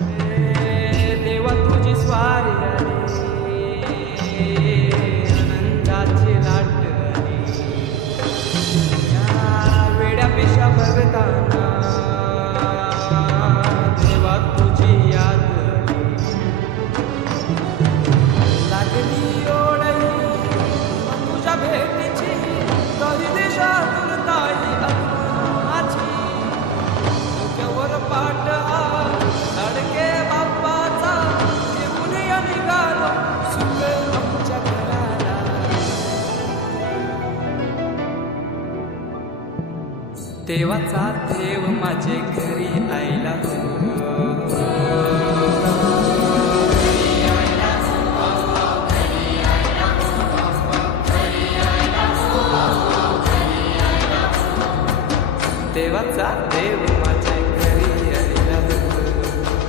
देवा तुझी स्वारी आली, आनंदाची लाट आली, या वेड्या पेशा बघताना देवा तुझी याद आली, लागली ओढई तुझ्या भेटीची, तरी देशातून ताई माझी डोक्यावर पाट अडके बाप्पाचा, घेऊन या निघालो सुख आमच्या घराला. देवाचा देव माझे घरी आईला